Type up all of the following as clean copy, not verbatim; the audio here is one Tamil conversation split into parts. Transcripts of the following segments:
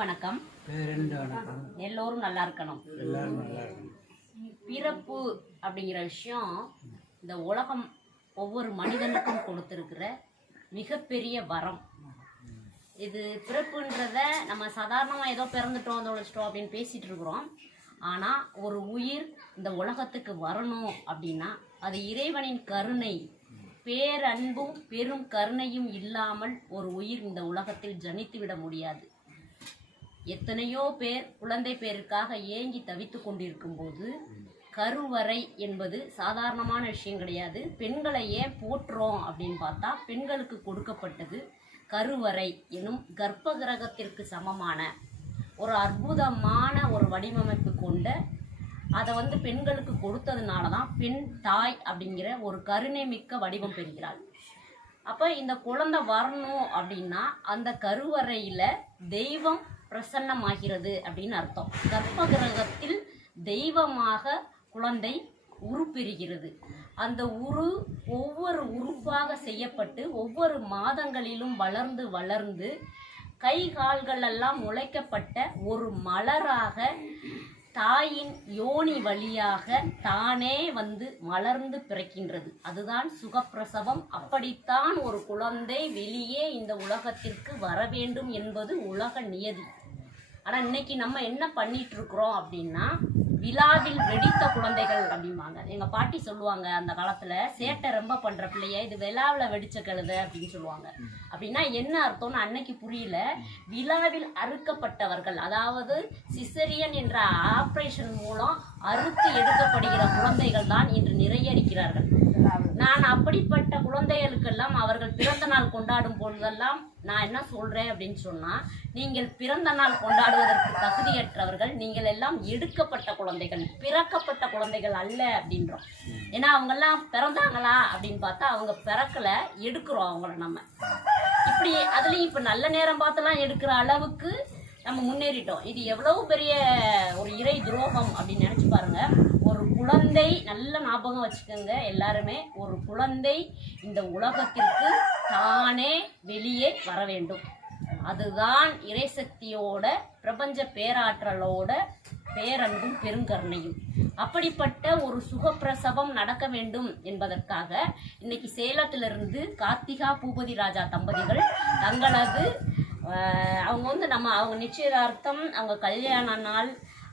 வணக்கம். எல்லோரும் நல்லா இருக்கணும். பிறப்பு அப்படிங்கிற விஷயம் இந்த உலகம் ஒவ்வொரு மனிதனுக்கும் கொடுத்திருக்கிற மிகப்பெரிய வரம். இது பிறப்புன்றத நம்ம சாதாரணமாக ஏதோ பிறந்துட்டோம் தொலைச்சிட்டோம் அப்படின்னு பேசிகிட்டு இருக்கிறோம். ஆனால் ஒரு உயிர் இந்த உலகத்துக்கு வரணும் அப்படின்னா அது இறைவனின் கருணை, பேரன்பும் பெரும் கருணையும் இல்லாமல் ஒரு உயிர் இந்த உலகத்தில் ஜனித்து விட முடியாது. எத்தனையோ பேர் குழந்தை பேருக்காக ஏங்கி தவித்து கொண்டிருக்கும் போது கருவறை என்பது சாதாரணமான விஷயம் கிடையாது. பெண்களை ஏன் போற்றுறோம் அப்படின்னு பார்த்தா, பெண்களுக்கு கொடுக்கப்பட்டது கருவறை எனும் கர்ப்ப கிரகத்திற்கு சமமான ஒரு அற்புதமான ஒரு வடிவமைப்பு கொண்ட அதை பெண்களுக்கு கொடுத்ததுனால தான் பெண் தாய் அப்படிங்கிற ஒரு கருணை மிக்க வடிவம் பெறுகிறாள். அப்போ இந்த குழந்தை வரணும் அப்படின்னா அந்த கருவறையில் தெய்வம் பிரசன்னமாகிறது அப்படின்னு அர்த்தம். கர்ப்ப கிரகத்தில் தெய்வமாக குழந்தை உருப்பெறுகிறது. அந்த ஒவ்வொரு உறுப்பாக செய்யப்பட்டு ஒவ்வொரு மாதங்களிலும் வளர்ந்து வளர்ந்து கை கால்கள் எல்லாம் முளைக்கப்பட்ட ஒரு மலராக தாயின் யோனி வழியாக தானே மலர்ந்து பிறக்கின்றது. அதுதான் சுகப்பிரசவம். அப்படித்தான் ஒரு குழந்தை வெளியே இந்த உலகத்திற்கு வர வேண்டும் என்பது உலக நியதி. ஆனால் இன்னைக்கு நம்ம என்ன பண்ணிட்டு இருக்கிறோம் அப்படின்னா, விழாவில் வெடித்த குழந்தைகள் அப்படிம்பாங்க. எங்கள் பாட்டி சொல்லுவாங்க, அந்த காலத்தில் சேட்டை ரொம்ப பண்ணுற பிள்ளைய இது விழாவில் வெடிச்ச கழுத அப்படின்னு சொல்லுவாங்க. அப்படின்னா என்ன அர்த்தம்னு அன்னைக்கு புரியல. விழாவில் அறுக்கப்பட்டவர்கள், அதாவது சிசரியன் என்ற ஆப்ரேஷன் மூலம் அறுத்து எடுக்கப்படுகிற குழந்தைகள் தான் இன்று நிறைய இருக்கிறார்கள். நான் அப்படிப்பட்ட குழந்தைகளுக்கெல்லாம் அவர்கள் பிறந்த நாள் கொண்டாடும் பொழுதெல்லாம் நான் என்ன சொல்றேன் அப்படின்னு சொன்னா, நீங்கள் பிறந்த நாள் கொண்டாடுவதற்கு தகுதியற்றவர்கள். நீங்கள் எல்லாம் எடுக்கப்பட்ட குழந்தைகள், பிறக்கப்பட்ட குழந்தைகள் அல்ல அப்படின்றோம். ஏன்னா அவங்கெல்லாம் பிறந்தாங்களா அப்படின்னு பார்த்தா அவங்க பிறக்கல, எடுக்கிறோம் அவங்கள நம்ம. இப்படி அதுலயும் இப்ப நல்ல நேரம் பார்த்துலாம் எடுக்கிற அளவுக்கு நம்ம முன்னேறிட்டோம். இது எவ்வளவு பெரிய ஒரு இறை துரோகம் அப்படின்னு நினைச்சு பாருங்க. ஒரு குழந்தை, நல்ல ஞாபகம் வச்சுக்கோங்க எல்லாருமே, ஒரு குழந்தை இந்த உலகத்திற்கு தானே வெளியே வர வேண்டும். அதுதான் இறைசக்தியோட, பிரபஞ்ச பேராற்றலோட பேரன்பும் பெருங்கருணையும். அப்படிப்பட்ட ஒரு சுகப்பிரசவம் நடக்க வேண்டும் என்பதற்காக இன்னைக்கு சேலத்திலிருந்து கார்த்திகா பூபதி ராஜா தம்பதிகள் தங்களது அவங்க அவங்க நிச்சயதார்த்தம், அவங்க கல்யாண நாள்,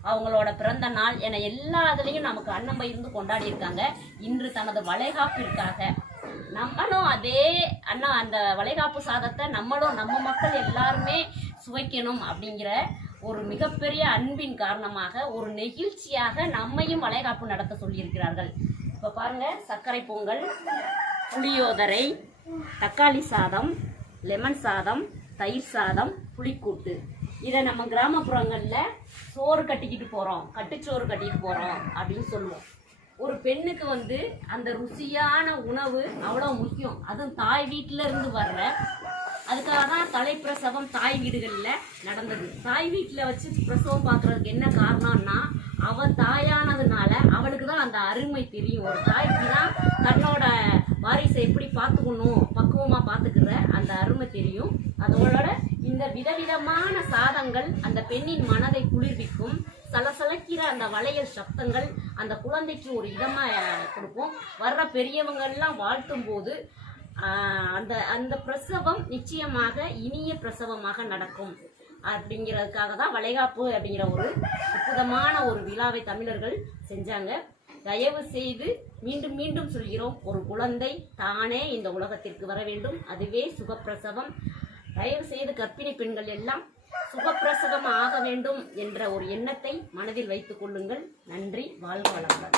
அவங்களோட பிறந்த நாள் என எல்லா இதுலையும் நமக்கு அன்னம் பகிர்ந்து கொண்டாடி இருக்காங்க. இன்று தனது வளைகாப்பிற்காக நம்மளும் அதே அந்த வளைகாப்பு சாதத்தை நம்ம மக்கள் எல்லாருமே சுவைக்கணும் அப்படிங்கிற ஒரு மிகப்பெரிய அன்பின் காரணமாக ஒரு நெகிழ்ச்சியாக நம்மையும் வளைகாப்பு நடத்த சொல்லியிருக்கிறார்கள். இப்போ பாருங்க, சர்க்கரை பொங்கல், புளியோதரை, தக்காளி சாதம், லெமன் சாதம், தயிர் சாதம், புளிக்கூட்டு. இதை நம்ம கிராமப்புறங்களில் சோறு கட்டிக்கிட்டு போகிறோம், கட்டுச்சோறு கட்டிட்டு போகிறோம் அப்படின்னு சொல்லுவோம். ஒரு பெண்ணுக்கு அந்த ருசியான உணவு அவ்வளோ முக்கியம். அதுவும் தாய் வீட்டில இருந்து வர்ற, அதுக்காக தான் தலைப்பிரசவம் தாய் வீடுகளில் நடந்தது. தாய் வீட்டில் வச்சு பிரசவம் பார்க்குறதுக்கு என்ன காரணம்னா, அவன் தாயானதுனால அவளுக்கு தான் அந்த அருமை தெரியும். ஒரு தாய்க்கு தான் தன்னோட வாரிசை எப்படி பார்த்துக்கணும், பக்குவமாக பார்த்துக்கிற அந்த அருமை தெரியும். அதோட இந்த விதவிதமான சாதங்கள் அந்த பெண்ணின் மனதை குளிர்விக்கும். சலசலக்கிற அந்த வளையல் சப்தங்கள் அந்த குழந்தைக்கு ஒரு இதமாக கொடுக்கும். வர்ற பெரியவங்கள்லாம் வாழ்த்தும் போது அந்த அந்த பிரசவம் நிச்சயமாக இனிய பிரசவமாக நடக்கும். அப்படிங்கிறதுக்காக தான் வளைகாப்பு அப்படிங்கிற ஒரு அற்புதமான ஒரு விழாவை தமிழர்கள் செஞ்சாங்க. தயவு செய்து மீண்டும் மீண்டும் சொல்கிறோம், ஒரு குழந்தை தானே இந்த உலகத்திற்கு வர வேண்டும். அதுவே சுகப்பிரசவம். தயவு செய்து கர்ப்பிணி பெண்கள் எல்லாம் சுகப்பிரசவம் ஆக வேண்டும் என்ற ஒரு எண்ணத்தை மனதில் வைத்துக் கொள்ளுங்கள். நன்றி. வாழ்க வளமுடன்.